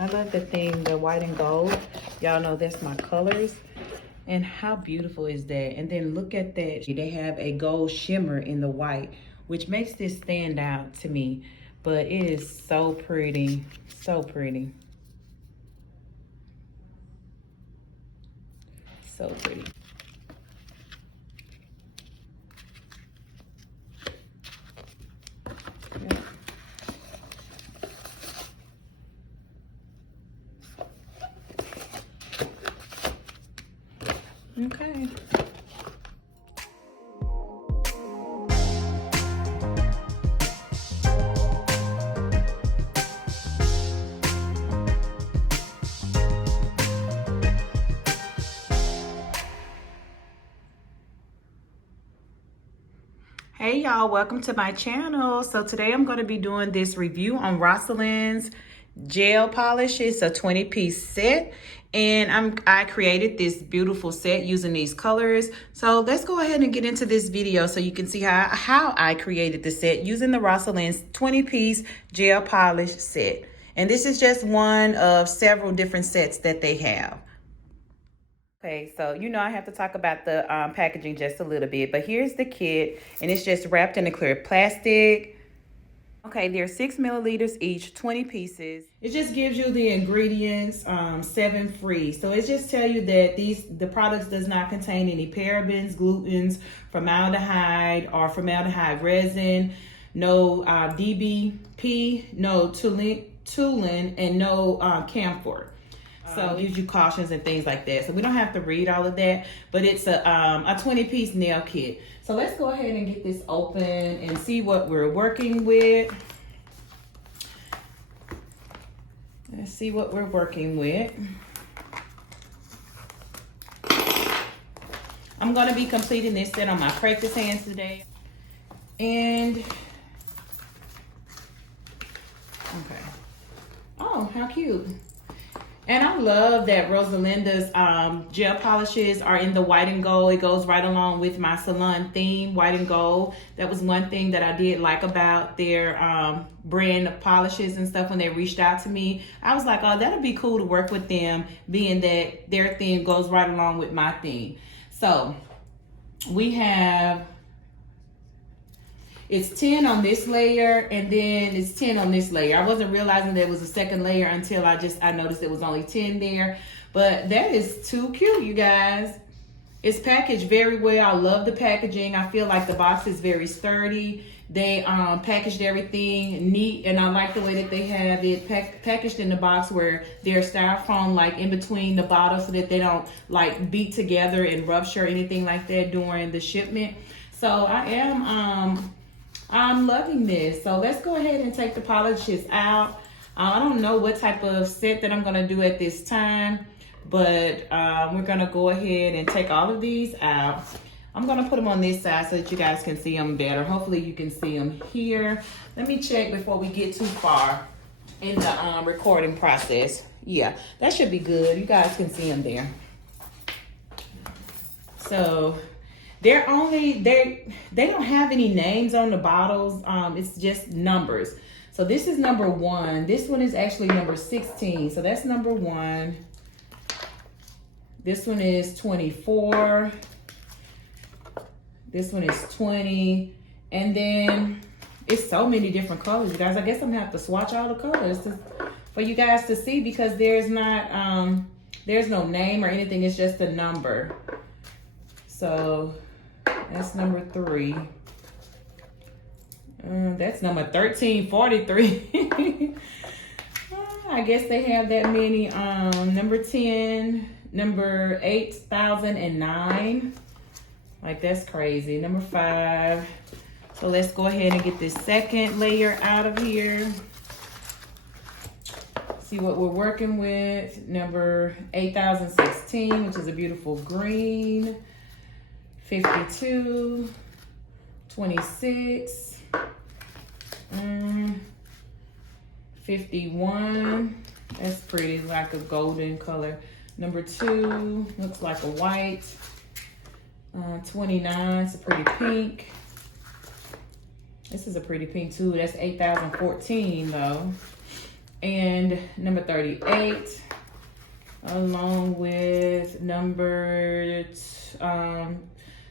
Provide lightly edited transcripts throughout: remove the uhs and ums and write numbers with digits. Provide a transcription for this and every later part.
I love the theme, the white and gold. Y'all know that's my colors. And how beautiful is that? And then look at that. They have a gold shimmer in the white, which makes this stand out to me. But it is so pretty, so pretty. So pretty. Yeah. Okay. Hey y'all, welcome to my channel. So today I'm going to be doing this review on Rosalind's gel polish. It's a 20-piece set, and I created this beautiful set using these colors. So let's go ahead and get into this video so you can see how I created the set using the Rosalind's 20-piece gel polish set. And this is just one of several different sets that they have. Okay, so you know I have to talk about the packaging just a little bit, but here's the kit, and it's just wrapped in a clear plastic. Okay, they're 6 milliliters each, 20 pieces. It just gives you the ingredients, 7 free. So it just tell you that the products does not contain any parabens, glutens, formaldehyde, or formaldehyde resin, no DBP, no toluene, and no camphor. So it gives you cautions and things like that. So we don't have to read all of that, but it's a 20-piece nail kit. So let's go ahead and get this open and see what we're working with. Let's see what we're working with. I'm going to be completing this set on my practice hands today. And, okay. Oh, how cute. And I love that Rosalinda's gel polishes are in the white and gold. It goes right along with my salon theme, white and gold. That was one thing that I did like about their brand of polishes and stuff when they reached out to me. I was like, oh, that'd be cool to work with them, being that their theme goes right along with my theme. So we have, it's 10 on this layer, and then it's 10 on this layer. I wasn't realizing there was a second layer until I noticed it was only 10 there. But that is too cute, you guys. It's packaged very well. I love the packaging. I feel like the box is very sturdy. They packaged everything neat, and I like the way that they have it packaged in the box where they're styrofoam like in between the bottles so that they don't like beat together and rupture or anything like that during the shipment. So I'm loving this. So let's go ahead and take the polishes out. I don't know what type of set that I'm going to do at this time, but we're going to go ahead and take all of these out. I'm going to put them on this side so that you guys can see them better. Hopefully you can see them here. Let me check before we get too far in the recording process. Yeah, that should be good. You guys can see them there. So they don't have any names on the bottles. It's just numbers. So this is number 1. This one is actually number 16. So that's number 1. This one is 24. This one is 20. And then it's so many different colors, you guys. I guess I'm gonna have to swatch all the colors for you guys to see, because there's not there's no name or anything. It's just a number. So that's number 3. That's number 1343. I guess they have that many. Number 10, number 8009. Like, that's crazy. Number 5. So let's go ahead and get this second layer out of here. See what we're working with. Number 8016, which is a beautiful green. 52, 26, 51. That's pretty, like a golden color. Number 2 looks like a white. 29, it's a pretty pink. This is a pretty pink too. That's 8014 though. and number 38, along with number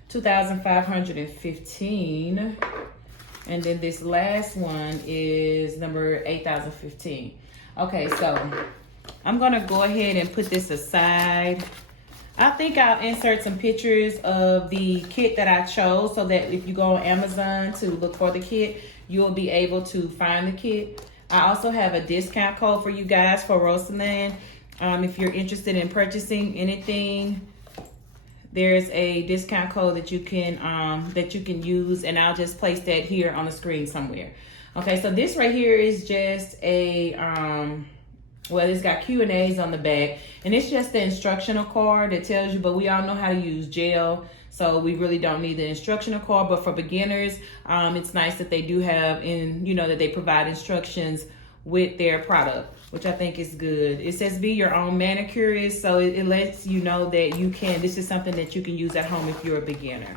2,515. And then this last one is number 8,015. Okay, so I'm gonna go ahead and put this aside. I think I'll insert some pictures of the kit that I chose so that if you go on Amazon to look for the kit, you'll be able to find the kit. I also have a discount code for you guys for Rosalind. If you're interested in purchasing anything, there's a discount code that you can use, and I'll just place that here on the screen somewhere. Okay, so this right here is just a well, it's got Q&As on the back, and it's just the instructional card that tells you, but we all know how to use gel, so we really don't need the instructional card. But for beginners, it's nice that they do have, that they provide instructions with their product, which I think is good. It says be your own manicurist, so it lets you know that this is something that you can use at home if you're a beginner.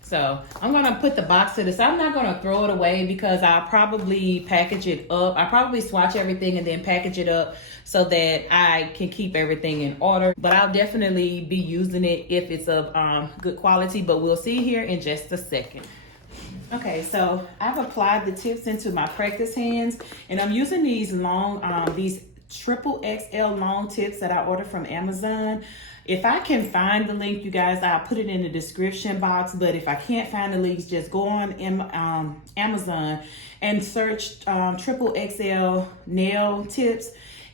So I'm gonna put the box to this. I'm not gonna throw it away because I'll probably package it up. I probably swatch everything and then package it up so that I can keep everything in order. But I'll definitely be using it if it's of good quality, but we'll see here in just a second. Okay, so I've applied the tips into my practice hands, and I'm using these long, these triple XL long tips that I ordered from Amazon. If I can find the link, you guys, I'll put it in the description box. But if I can't find the links, just go on Amazon and search triple XL nail tips,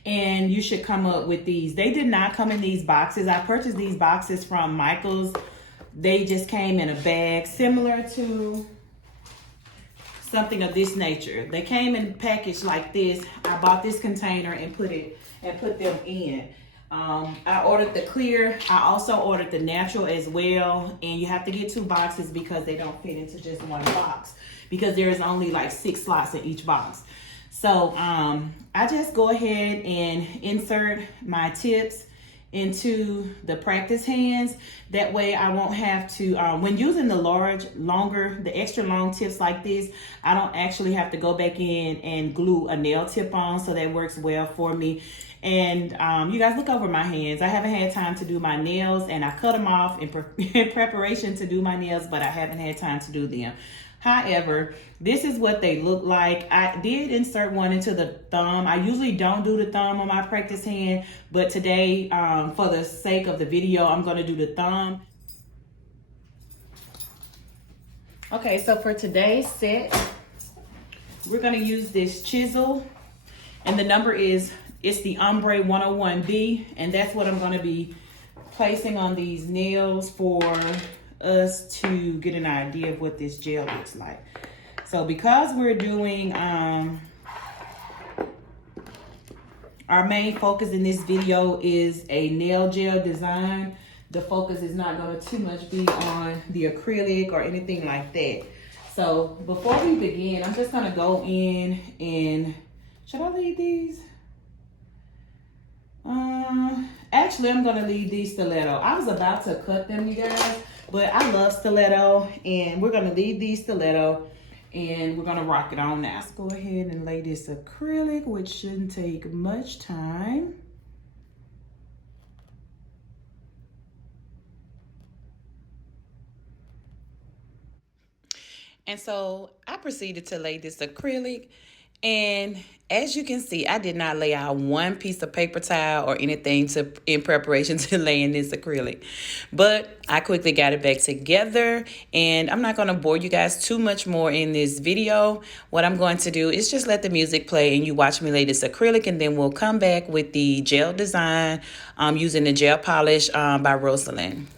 and you should come up with these. They did not come in these boxes. I purchased these boxes from Michael's. They just came in a bag similar to something of this nature. They came in packaged like this. I bought this container and put them in. I ordered the clear. I also ordered the natural as well. And you have to get 2 boxes because they don't fit into just 1 box, because there is only like 6 slots in each box. So I just go ahead and insert my tips into the practice hands. That way I won't have to, when using the extra long tips like this, I don't actually have to go back in and glue a nail tip on, so that works well for me. And you guys, look over my hands. I haven't had time to do my nails, and I cut them off in preparation to do my nails, but I haven't had time to do them. However, this is what they look like. I did insert one into the thumb. I usually don't do the thumb on my practice hand, but today, for the sake of the video, I'm gonna do the thumb. Okay, so for today's set, we're gonna use this chisel, and the number it's the Ombre 101B, and that's what I'm gonna be placing on these nails for us to get an idea of what this gel looks like. So because we're doing our main focus in this video is a nail gel design, the focus is not going to too much be on the acrylic or anything like that. So before we begin, I'm just going to go in and, should I leave these? Actually, I'm going to leave these stiletto. I was about to cut them, you guys, but I love stiletto, and we're going to leave these stiletto, and we're going to rock it on now. Let's go ahead and lay this acrylic, which shouldn't take much time. And so I proceeded to lay this acrylic, and as you can see, I did not lay out one piece of paper towel or anything in preparation to laying this acrylic. But I quickly got it back together, and I'm not going to bore you guys too much more in this video. What I'm going to do is just let the music play and you watch me lay this acrylic, and then we'll come back with the gel design using the gel polish by Rosalind.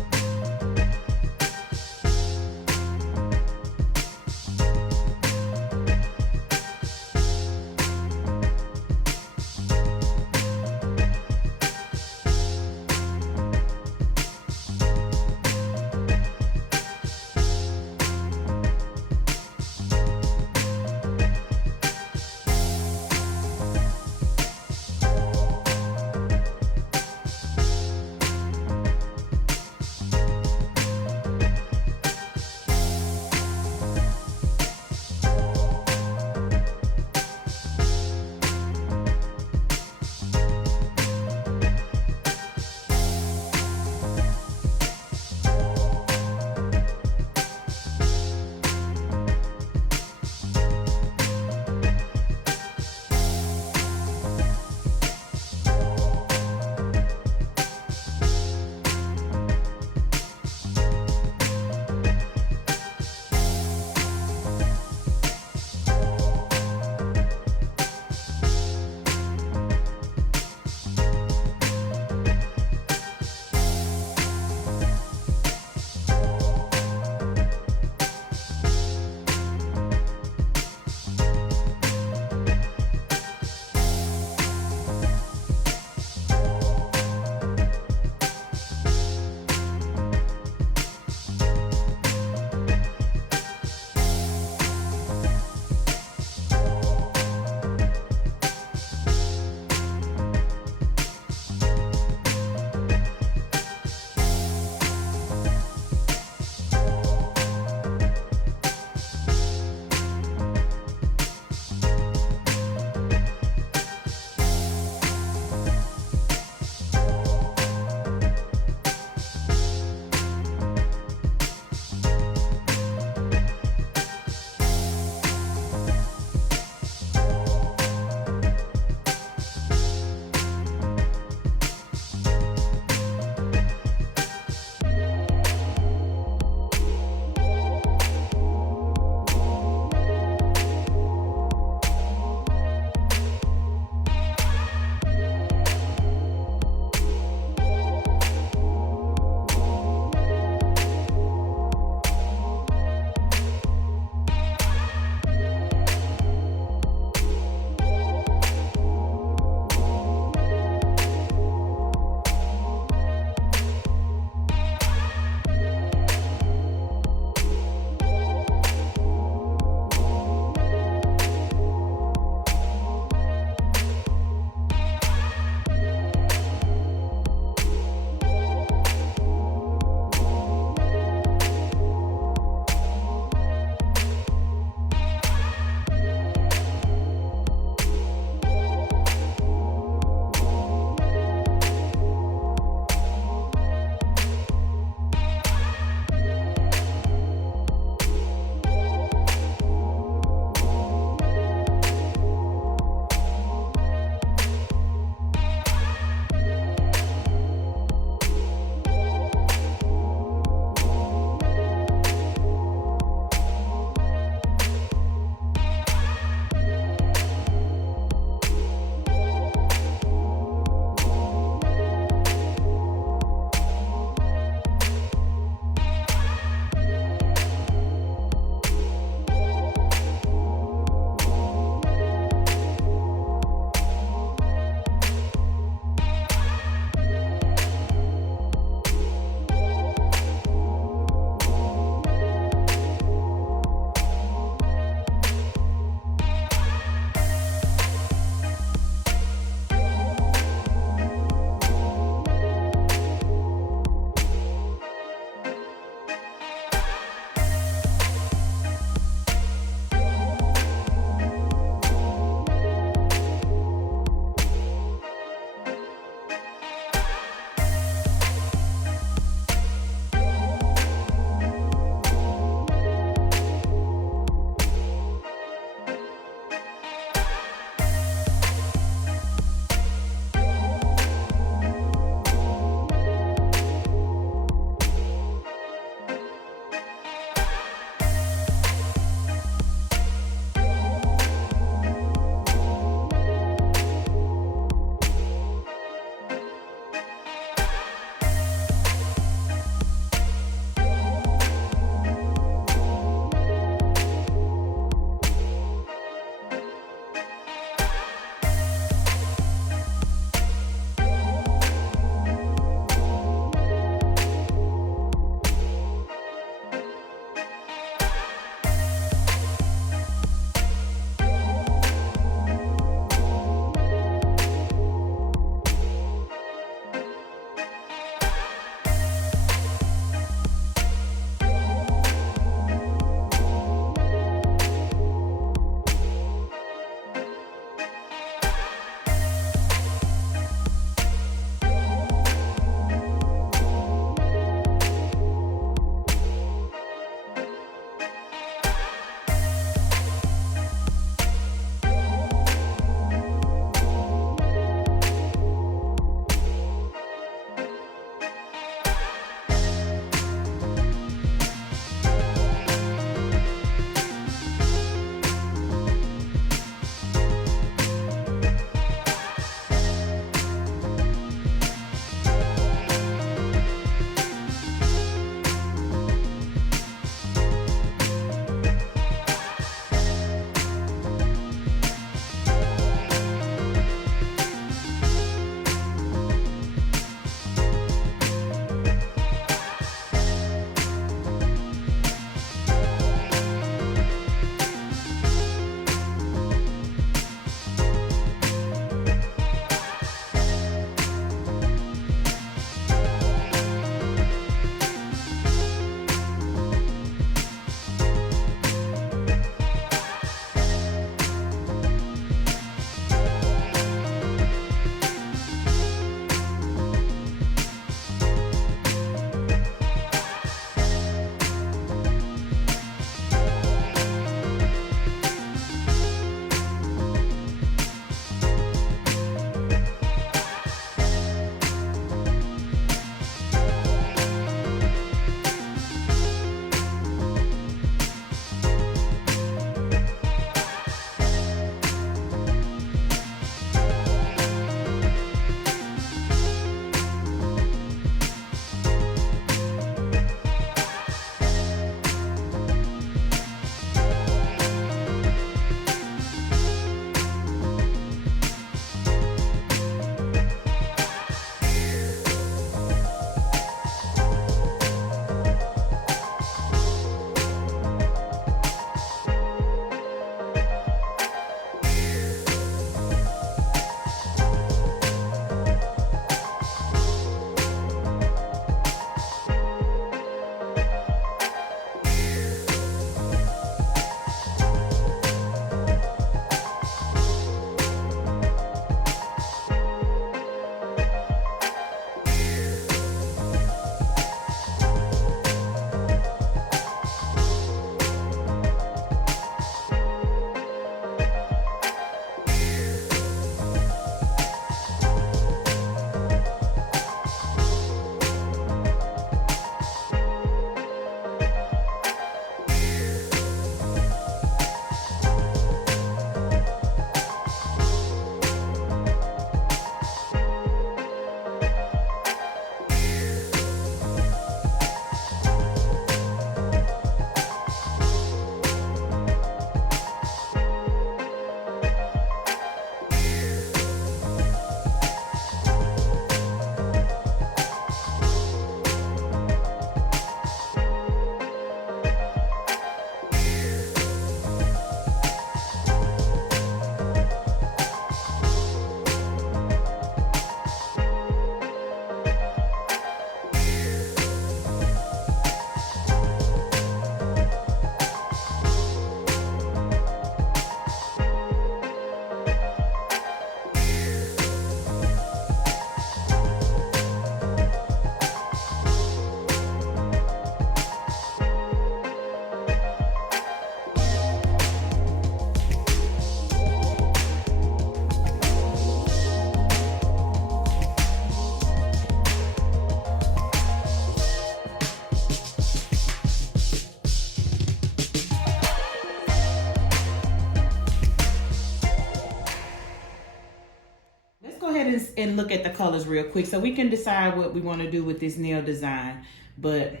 and look at the colors real quick so we can decide what we want to do with this nail design. But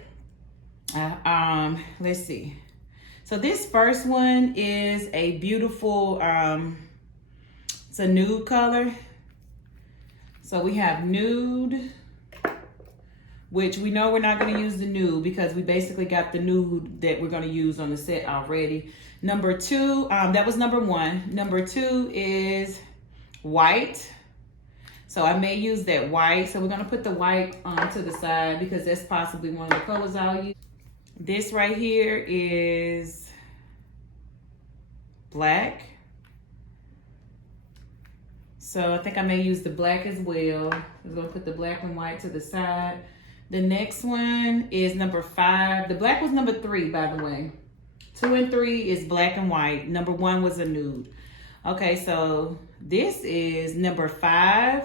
let's see. So this first one is a beautiful, it's a nude color. So we have nude, which we know we're not going to use the nude because we basically got the nude that we're going to use on the set already. Number two, that was number one. Number two is white. So I may use that white. So we're going to put the white to the side because that's possibly one of the colors I'll use. This right here is black. So I think I may use the black as well. I'm going to put the black and white to the side. The next one is number 5. The black was number 3, by the way. 2 and 3 is black and white. Number 1 was a nude. Okay, so this is number 5,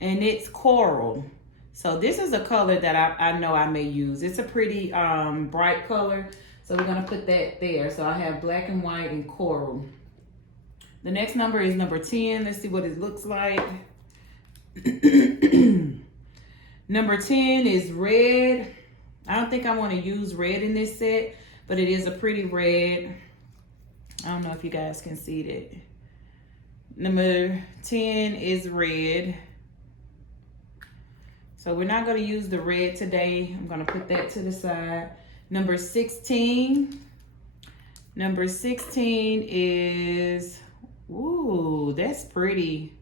and it's coral. So this is a color that I know I may use. It's a pretty bright color. So we're going to put that there. So I have black and white and coral. The next number is number 10. Let's see what it looks like. Number 10 is red. I don't think I want to use red in this set, but it is a pretty red. I don't know if you guys can see that. Number 10 is red. So we're not going to use the red today. I'm going to put that to the side. Number 16. Number 16 is, ooh, that's pretty.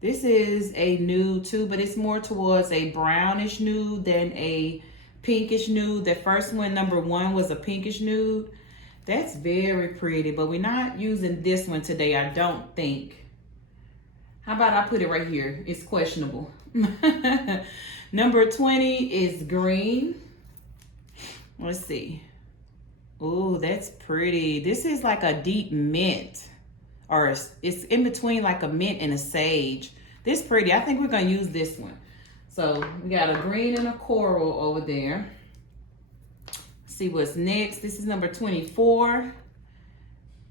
This is a nude too, but it's more towards a brownish nude than a pinkish nude. The first one, number 1, was a pinkish nude. That's very pretty, but we're not using this one today, I don't think. How about I put it right here? It's questionable. Number 20 is green. Let's see. Oh, that's pretty. This is like a deep mint, or it's in between like a mint and a sage. This pretty. I think we're gonna use this one. So we got a green and a coral over there. Let's see what's next. This is number 24.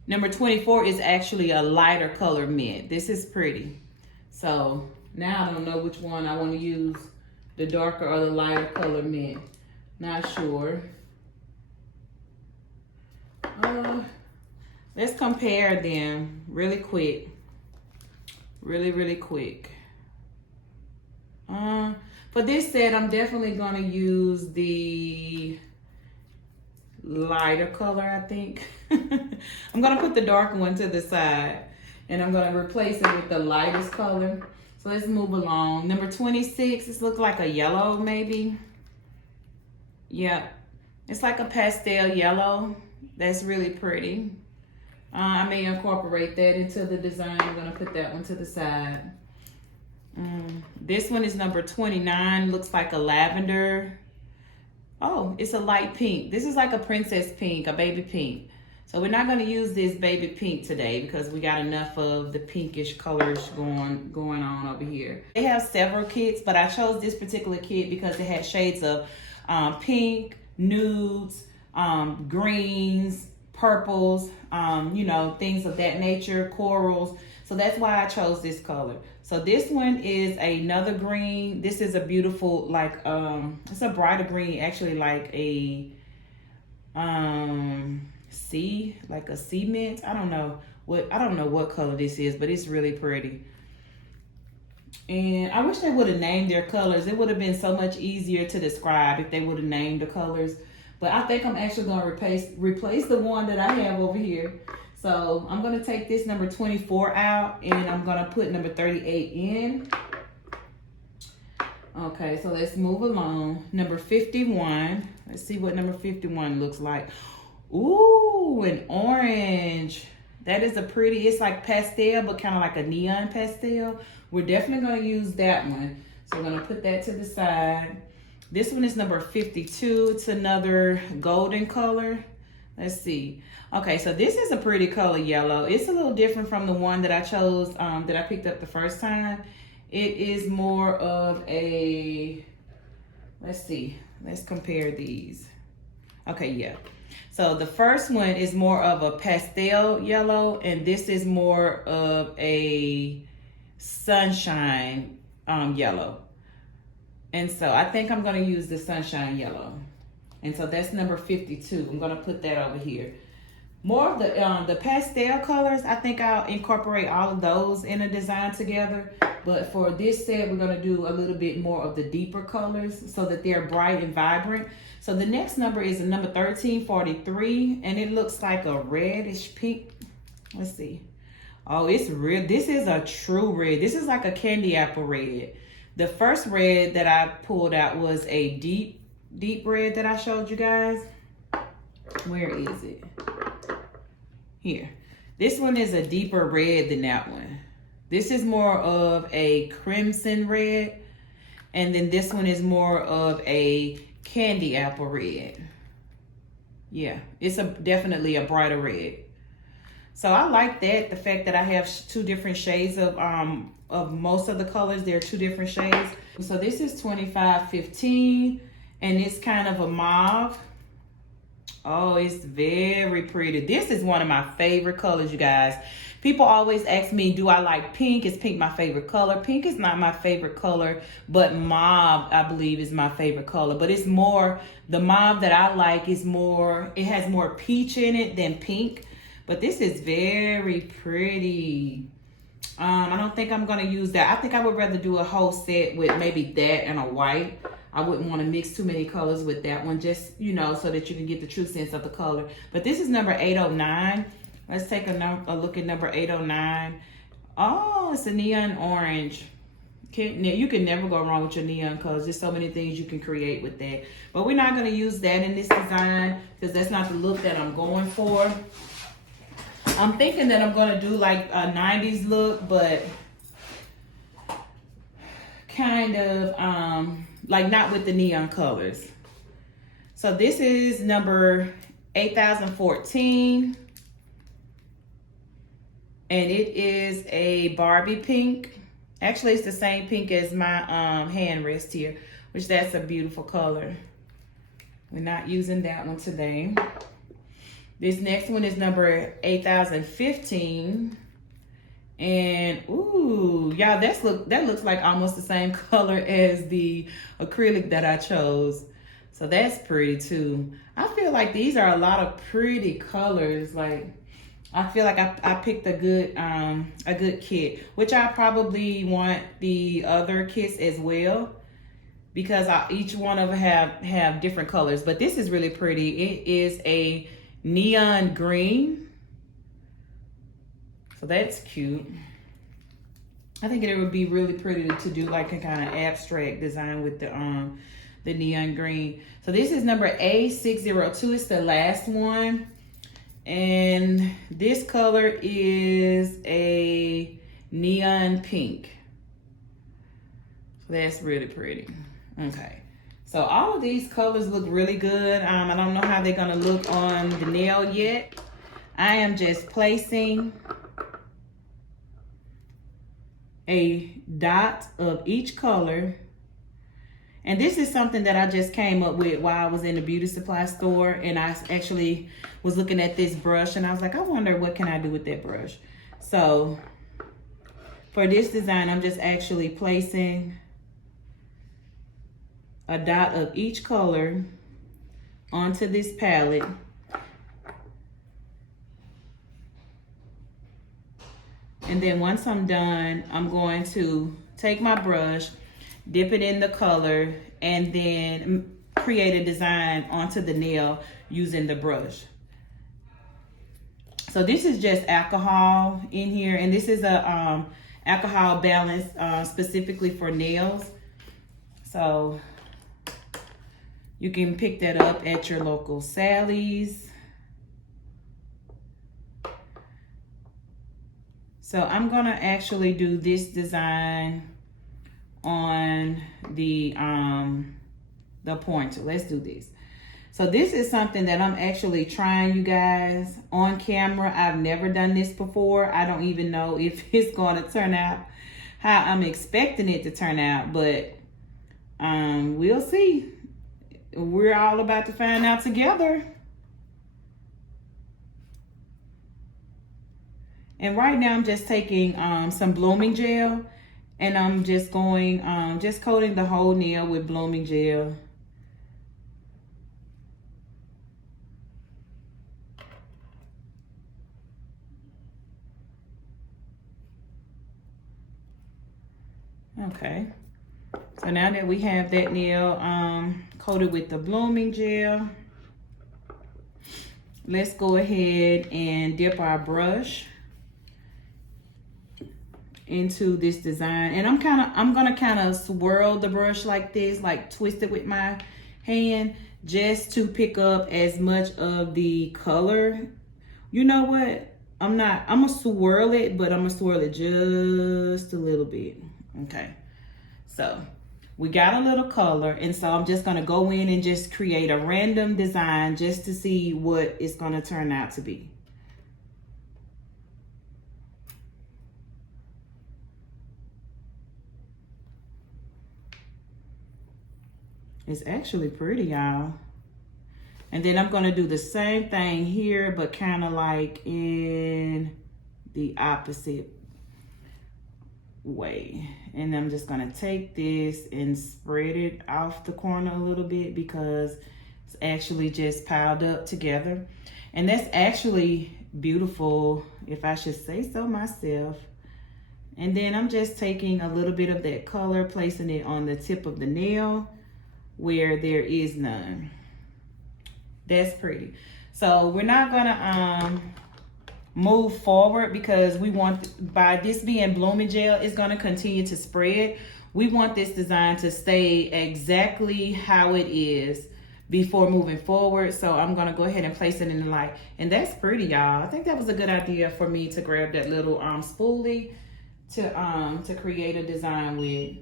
Number 24 is actually a lighter color mint. This is pretty. So now I don't know which one I want to use, the darker or the lighter color mint. Not sure. Let's compare them really quick. Really quick. For this set, I'm definitely going to use the lighter color, I think. I'm going to put the darker one to the side, and I'm going to replace it with the lightest color. So let's move along. Number 26, this looks like a yellow maybe. Yep, it's like a pastel yellow. That's really pretty. I may incorporate that into the design. I'm going to put that one to the side. This one is number 29. Looks like a lavender. Oh, it's a light pink. This is like a princess pink, a baby pink. So we're not going to use this baby pink today because we got enough of the pinkish colors going on over here. They have several kits, but I chose this particular kit because it had shades of pink, nudes, greens, purples, you know, things of that nature, corals. So that's why I chose this color. So this one is another green. This is a beautiful, like, it's a brighter green, actually, like a sea, like a cement. I don't know what color this is, but it's really pretty. And I wish they would have named their colors. It would have been so much easier to describe if they would have named the colors. But I think I'm actually going to replace the one that I have over here. So I'm going to take this number 24 out, and I'm going to put number 38 in. Okay, so let's move along. Number 51. Let's see what number 51 looks like. Ooh, an orange. That is a pretty, it's like pastel, but kind of like a neon pastel. We're definitely going to use that one. So we're going to put that to the side. This one is number 52. It's another golden color. Let's see. Okay, so this is a pretty color yellow. It's a little different from the one that I chose, that I picked up the first time. It is more of a, let's see. Let's compare these. Okay, yeah. So the first one is more of a pastel yellow, and this is more of a sunshine yellow. And so I think I'm going to use the sunshine yellow. And so that's number 52. I'm going to put that over here. More of the pastel colors, I think I'll incorporate all of those in a design together. But for this set, we're going to do a little bit more of the deeper colors so that they're bright and vibrant. So the next number is number 1343, and it looks like a reddish pink. Let's see. Oh, it's real. This is a true red. This is like a candy apple red. The first red that I pulled out was a deep red that I showed you guys. Where is it? Here. This one is a deeper red than that one. This is more of a crimson red. And then this one is more of a candy apple red. Yeah, it's definitely a brighter red. So I like that, the fact that I have two different shades of most of the colors. There are two different shades. So this is 2515, and it's kind of a mauve. Oh, it's very pretty. This is one of my favorite colors, you guys. People always ask me, do I like pink? Is pink my favorite color? Pink is not my favorite color, but mauve, I believe, is my favorite color. But it's more, the mauve that I like is more, it has more peach in it than pink. But this is very pretty. I don't think I'm going to use that. I think I would rather do a whole set with maybe that and a white. I wouldn't want to mix too many colors with that one, just, you know, so that you can get the true sense of the color. But this is number 809. Let's take a look at number 809. Oh, it's a neon orange. You can never go wrong with your neon colors. There's so many things you can create with that. But we're not going to use that in this design because that's not the look that I'm going for. I'm thinking that I'm going to do like a 90s look, but kind of like not with the neon colors. So this is number 8014. And it is a Barbie pink. Actually, it's the same pink as my hand rest here, which that's a beautiful color. We're not using that one today. This next one is number 8015. And ooh, y'all, that looks like almost the same color as the acrylic that I chose. So that's pretty too. I feel like these are a lot of pretty colors. Like, I feel like I picked a good kit, which I probably want the other kits as well, because each one of them have different colors. But this is really pretty. It is a neon green, so that's cute. I think it would be really pretty to do like a kind of abstract design with the neon green. So this is number A602. It's the last one. And this color is a neon pink. So that's really pretty. Okay. So all of these colors look really good. I don't know how they're going to look on the nail yet. I am just placing a dot of each color. And this is something that I just came up with while I was in the beauty supply store. And I actually was looking at this brush and I was like, I wonder what can I do with that brush. So for this design, I'm just actually placing a dot of each color onto this palette. And then once I'm done, I'm going to take my brush, dip it in the color, and then create a design onto the nail using the brush. So this is just alcohol in here, and this is a alcohol balance specifically for nails. So you can pick that up at your local Sally's. So I'm gonna actually do this design on the pointer. Let's do this. So this is something that I'm actually trying, you guys, on camera. I've never done this before. I don't even know if it's going to turn out how I'm expecting it to turn out, but we'll see. We're all about to find out together. And right now I'm just taking some blooming gel, And I'm just going, just coating the whole nail with blooming gel. Okay. So now that we have that nail coated with the blooming gel, let's go ahead and dip our brush into this design. And I'm gonna kind of swirl the brush like this, like twist it with my hand, just to pick up as much of the color. You know what? I'm gonna swirl it, but I'm gonna swirl it just a little bit. Okay. So we got a little color, and so I'm just gonna go in and just create a random design just to see what it's gonna turn out to be. It's actually pretty, y'all. And then I'm gonna do the same thing here, but kind of like in the opposite way. And I'm just gonna take this and spread it off the corner a little bit because it's actually just piled up together. And that's actually beautiful, if I should say so myself. And then I'm just taking a little bit of that color, placing it on the tip of the nail where there is none. That's pretty. So we're not gonna move forward because we want, by this being blooming gel, it's gonna continue to spread. We want this design to stay exactly how it is before moving forward. So I'm gonna go ahead and place it in the light. And that's pretty, y'all. I think that was a good idea for me to grab that little spoolie to create a design with.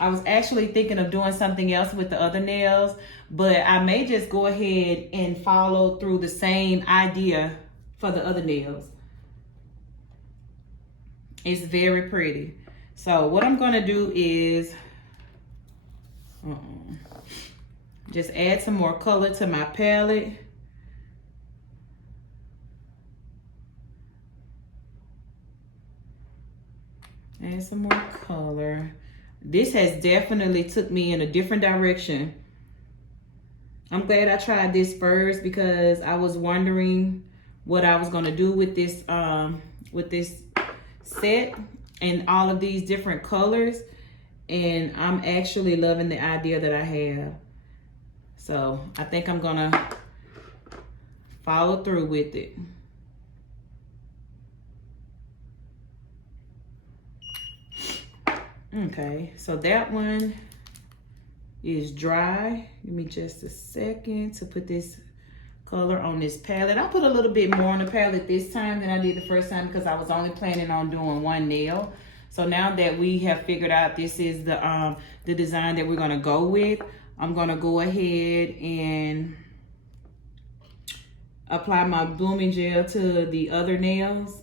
I was actually thinking of doing something else with the other nails, but I may just go ahead and follow through the same idea for the other nails. It's very pretty. So what I'm gonna do is just add some more color to my palette. Add some more color. This has definitely took me in a different direction. I'm glad I tried this first because I was wondering what I was gonna do with this set and all of these different colors. And I'm actually loving the idea that I have. So I think I'm gonna follow through with it. Okay, so that one is dry. Give me just a second to put this color on this palette. I'll put a little bit more on the palette this time than I did the first time because I was only planning on doing one nail. So now that we have figured out this is the design that we're gonna go with, I'm gonna go ahead and apply my blooming gel to the other nails.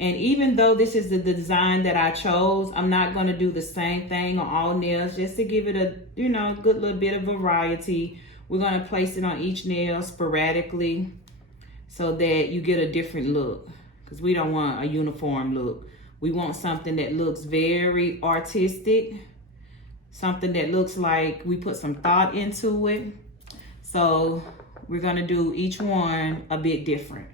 And even though this is the design that I chose, I'm not gonna do the same thing on all nails, just to give it a, you know, good little bit of variety. We're gonna place it on each nail sporadically so that you get a different look, because we don't want a uniform look. We want something that looks very artistic, something that looks like we put some thought into it. So we're gonna do each one a bit different.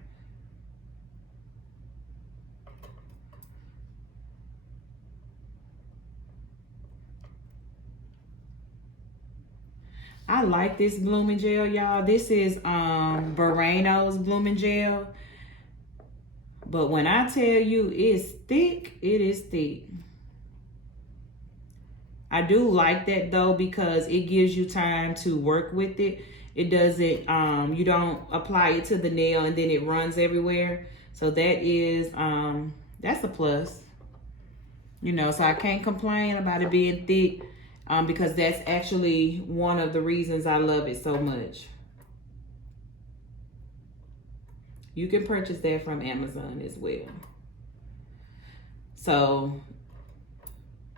I like this blooming gel, y'all. This is Barano's blooming gel. But when I tell you it's thick, it is thick. I do like that though because it gives you time to work with it. It doesn't, you don't apply it to the nail and then it runs everywhere. So that is, that's a plus. You know, so I can't complain about it being thick. Because that's actually one of the reasons I love it so much. You can purchase that from Amazon as well. So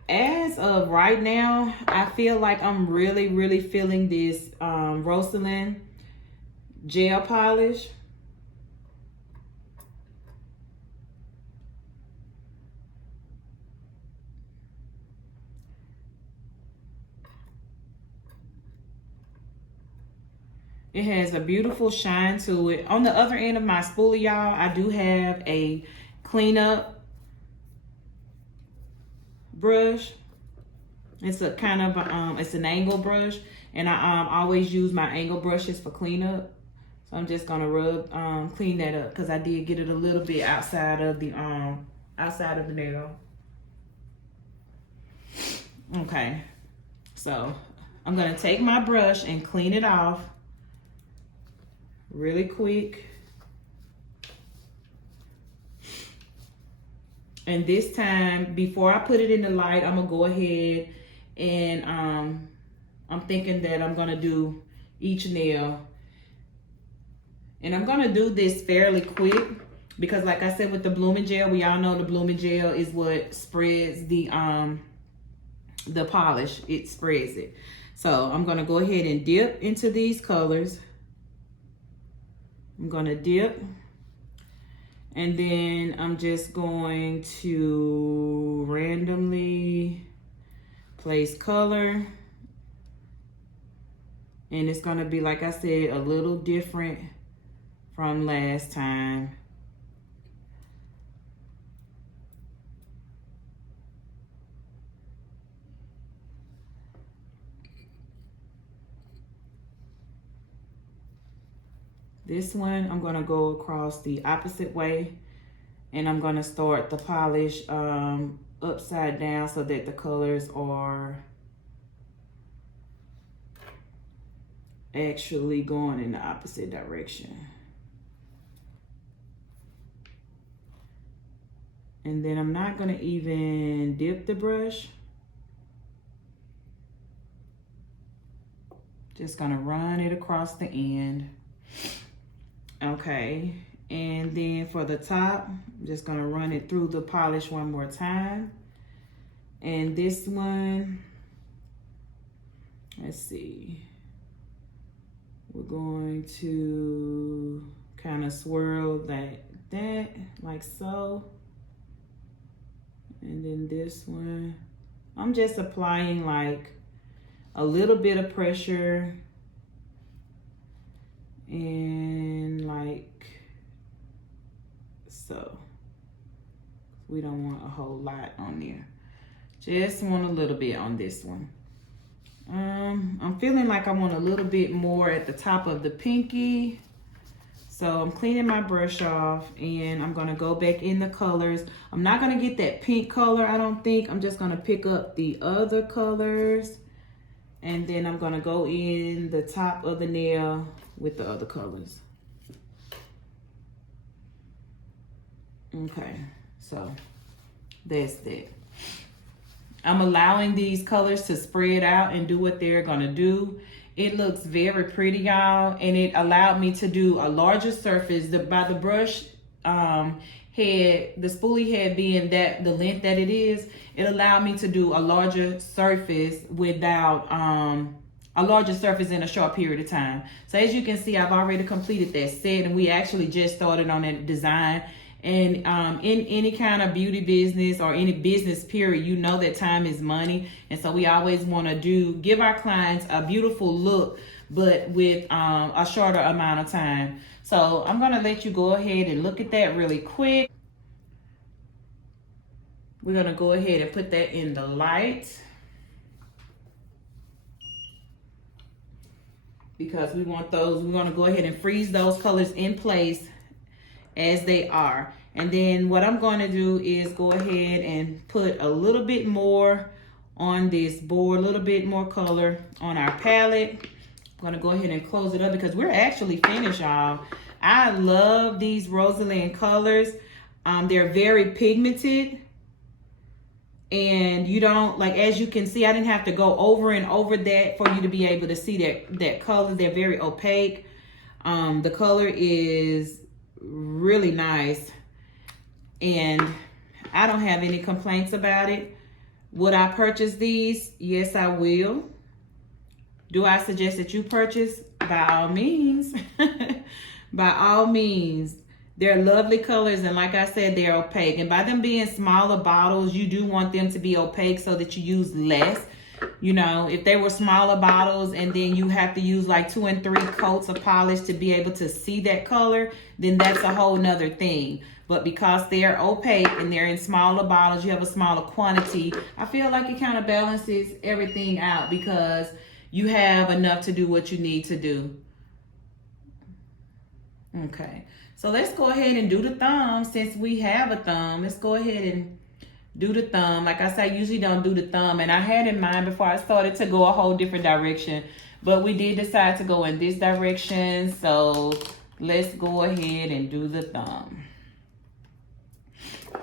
as of right now, I feel like I'm really, really feeling this Rosalind gel polish. It has a beautiful shine to it. On the other end of my spoolie, y'all, I do have a cleanup brush. It's a kind of, it's an angle brush. And I always use my angle brushes for cleanup. So I'm just gonna clean that up because I did get it a little bit outside of the nail. Okay, so I'm gonna take my brush and clean it off really quick. And this time, before I put it in the light, I'm gonna go ahead and I'm thinking that I'm gonna do each nail. And I'm gonna do this fairly quick because like I said with the blooming gel, we all know the blooming gel is what spreads the polish. It spreads it. So I'm gonna go ahead and dip into these colors. I'm gonna dip. And then I'm just going to randomly place color. And it's gonna be, like I said, a little different from last time. This one, I'm gonna go across the opposite way and I'm gonna start the polish upside down so that the colors are actually going in the opposite direction. And then I'm not gonna even dip the brush. Just gonna run it across the end. Okay, and then for the top, I'm just gonna run it through the polish one more time. And this one, let's see. We're going to kind of swirl that like so. And then this one, I'm just applying like a little bit of pressure and like so. We don't want a whole lot on there. Just want a little bit on this one. I'm feeling like I want a little bit more at the top of the pinky. So I'm cleaning my brush off and I'm gonna go back in the colors. I'm not gonna get that pink color, I don't think. I'm just gonna pick up the other colors and then I'm gonna go in the top of the nail with the other colors. Okay, so that's that. I'm allowing these colors to spread out and do what they're gonna do. It looks very pretty, y'all, and it allowed me to do a larger surface. By the brush head, the spoolie head being the length that it is, it allowed me to do a larger surface without a larger surface in a short period of time. So as you can see, I've already completed that set, and we actually just started on that design. And in any kind of beauty business or any business period, you know that time is money. And so we always want to give our clients a beautiful look, but with a shorter amount of time. So I'm going to let you go ahead and look at that really quick. We're going to go ahead and put that in the light, because we want those, we're going to go ahead and freeze those colors in place as they are. And then what I'm going to do is go ahead and put a little bit more on this board, a little bit more color on our palette. I'm going to go ahead and close it up because we're actually finished, y'all. I love these Rosalind colors. They're very pigmented. And you don't, like, as you can see, I didn't have to go over and over that for you to be able to see that color. They're very opaque. The color is really nice, and I don't have any complaints about it. Would I purchase these? Yes, I will. Do I suggest that you purchase? By all means. By all means. They're lovely colors, and like I said, they're opaque. And by them being smaller bottles, you do want them to be opaque so that you use less. You know, if they were smaller bottles and then you have to use like 2 and 3 coats of polish to be able to see that color, then that's a whole nother thing. But because they're opaque and they're in smaller bottles, you have a smaller quantity, I feel like it kind of balances everything out because you have enough to do what you need to do. Okay, so let's go ahead and do the thumb. Since we have a thumb, let's go ahead and do the thumb. Like I said, I usually don't do the thumb, and I had in mind before I started to go a whole different direction, but we did decide to go in this direction. So let's go ahead and do the thumb.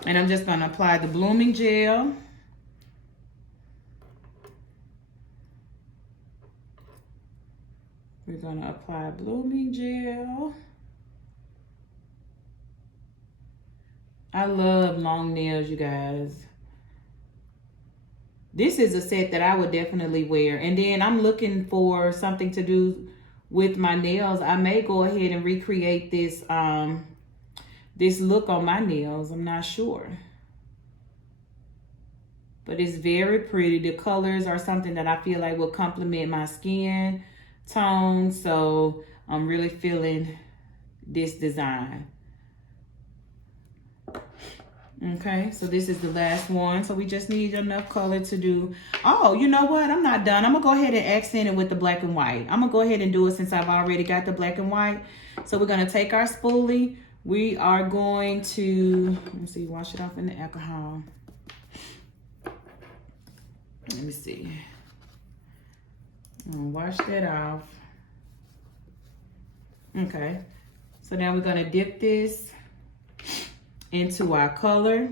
And I'm just gonna apply the blooming gel. We're gonna apply blooming gel. I love long nails, you guys. This is a set that I would definitely wear. And then I'm looking for something to do with my nails. I may go ahead and recreate this this look on my nails. I'm not sure. But it's very pretty. The colors are something that I feel like will complement my skin tone. So I'm really feeling this design. Okay, so this is the last one. So we just need enough color to do. Oh, you know what? I'm not done. I'm gonna go ahead and accent it with the black and white. I'm gonna go ahead and do it since I've already got the black and white. So we're gonna take our spoolie. We are going to, let me see, wash it off in the alcohol. Let me see. I'm gonna wash that off. Okay, so now we're gonna dip this into our color.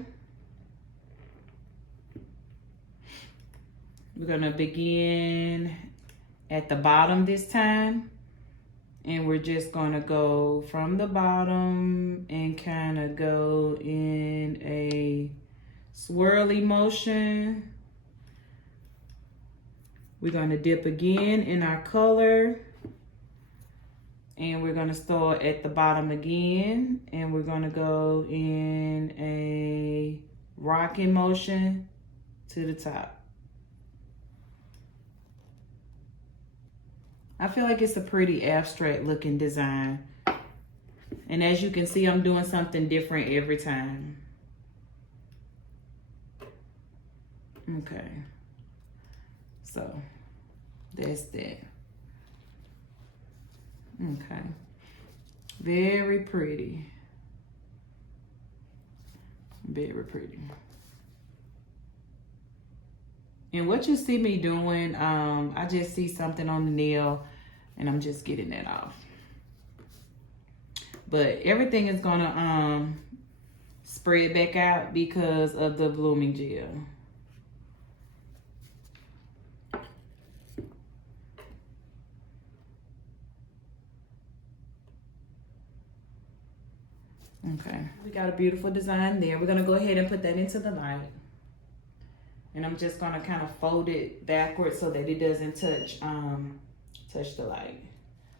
We're gonna begin at the bottom this time. And we're just gonna go from the bottom and kind of go in a swirly motion. We're gonna dip again in our color. And we're gonna start at the bottom again. And we're gonna go in a rocking motion to the top. I feel like it's a pretty abstract looking design. And as you can see, I'm doing something different every time. Okay. So that's that. Okay. Very pretty. Very pretty. And what you see me doing, I just see something on the nail and I'm just getting that off. But everything is gonna spread back out because of the blooming gel. Okay, we got a beautiful design there. We're gonna go ahead and put that into the light. And I'm just gonna kind of fold it backwards so that it doesn't touch the light.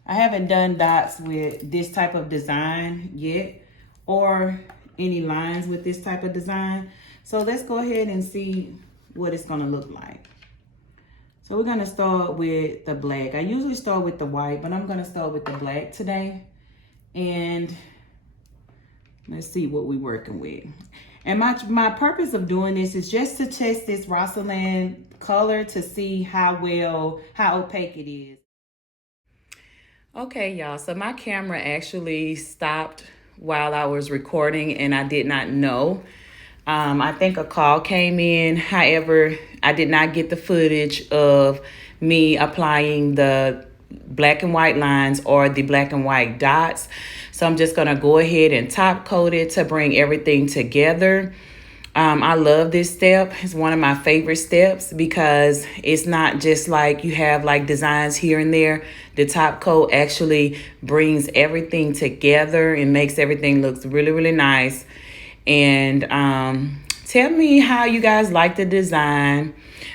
I haven't done dots with this type of design yet, or any lines with this type of design. So let's go ahead and see what it's gonna look like. So we're gonna start with the black. I usually start with the white, but I'm gonna start with the black today. And let's see what we're working with. And my purpose of doing this is just to test this Rosalind color to see how opaque it is. Okay, y'all, so my camera actually stopped while I was recording and I did not know. I think a call came in. However, I did not get the footage of me applying the black and white lines or the black and white dots. So I'm just gonna go ahead and top coat it to bring everything together. I love this step. It's one of my favorite steps because it's not just like you have like designs here and there. The top coat actually brings everything together and makes everything look really, really nice. And tell me how you guys like the design.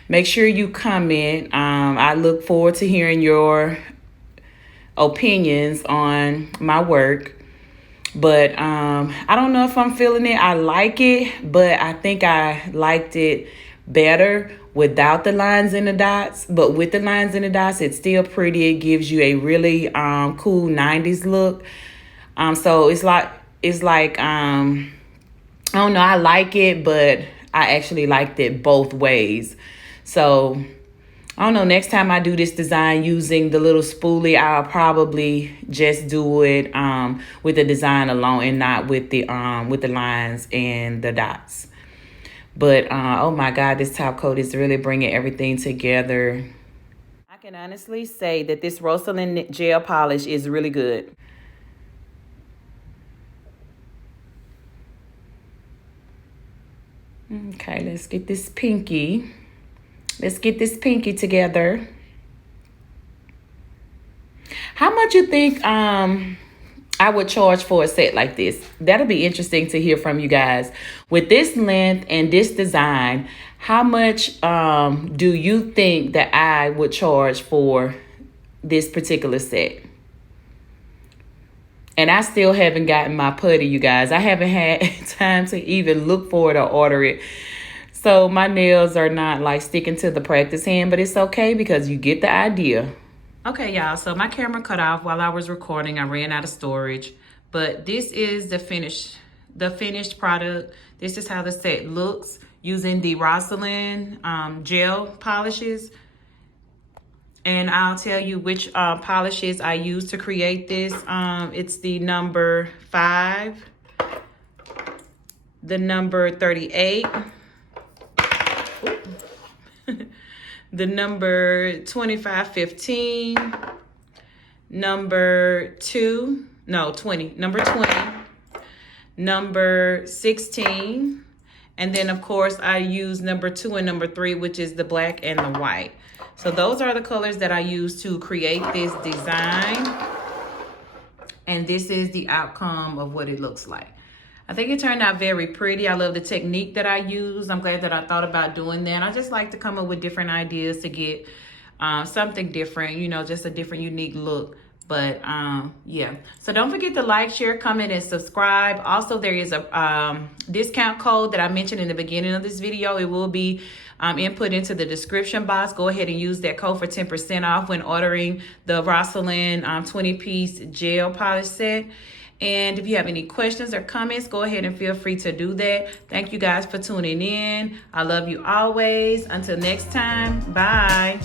Make sure you comment. I look forward to hearing your opinions on my work. But I don't know if I'm feeling it. I like it, but I think I liked it better without the lines and the dots, but with the lines and the dots, it's still pretty. It gives you a really cool 90s look. So it's like I don't know, I like it, but I actually liked it both ways. So I don't know, next time I do this design using the little spoolie, I'll probably just do it with the design alone and not with the lines and the dots. But oh my God, this top coat is really bringing everything together. I can honestly say that this Rosalind gel polish is really good. Okay, let's get this pinky. Let's get this pinky together. How much you think I would charge for a set like this? That'll be interesting to hear from you guys. With this length and this design, how much do you think that I would charge for this particular set? And I still haven't gotten my putty, you guys. I haven't had time to even look for it or order it. So my nails are not like sticking to the practice hand, but it's okay because you get the idea. Okay, y'all, so my camera cut off while I was recording. I ran out of storage, but this is the finished product. This is how the set looks using the Rosalind gel polishes. And I'll tell you which polishes I use to create this. It's the number 5, the number 38, the number 2515, number 20, number 20, number 16, and then of course I use number 2 and number 3, which is the black and the white. So those are the colors that I use to create this design. And this is the outcome of what it looks like. I think it turned out very pretty. I love the technique that I use. I'm glad that I thought about doing that. I just like to come up with different ideas to get something different, you know, just a different, unique look. But yeah, so don't forget to like, share, comment, and subscribe. Also, there is a discount code that I mentioned in the beginning of this video. It will be input into the description box. Go ahead and use that code for 10% off when ordering the Rosalind 20-piece gel polish set. And if you have any questions or comments, go ahead and feel free to do that. Thank you guys for tuning in. I love you always. Until next time, bye.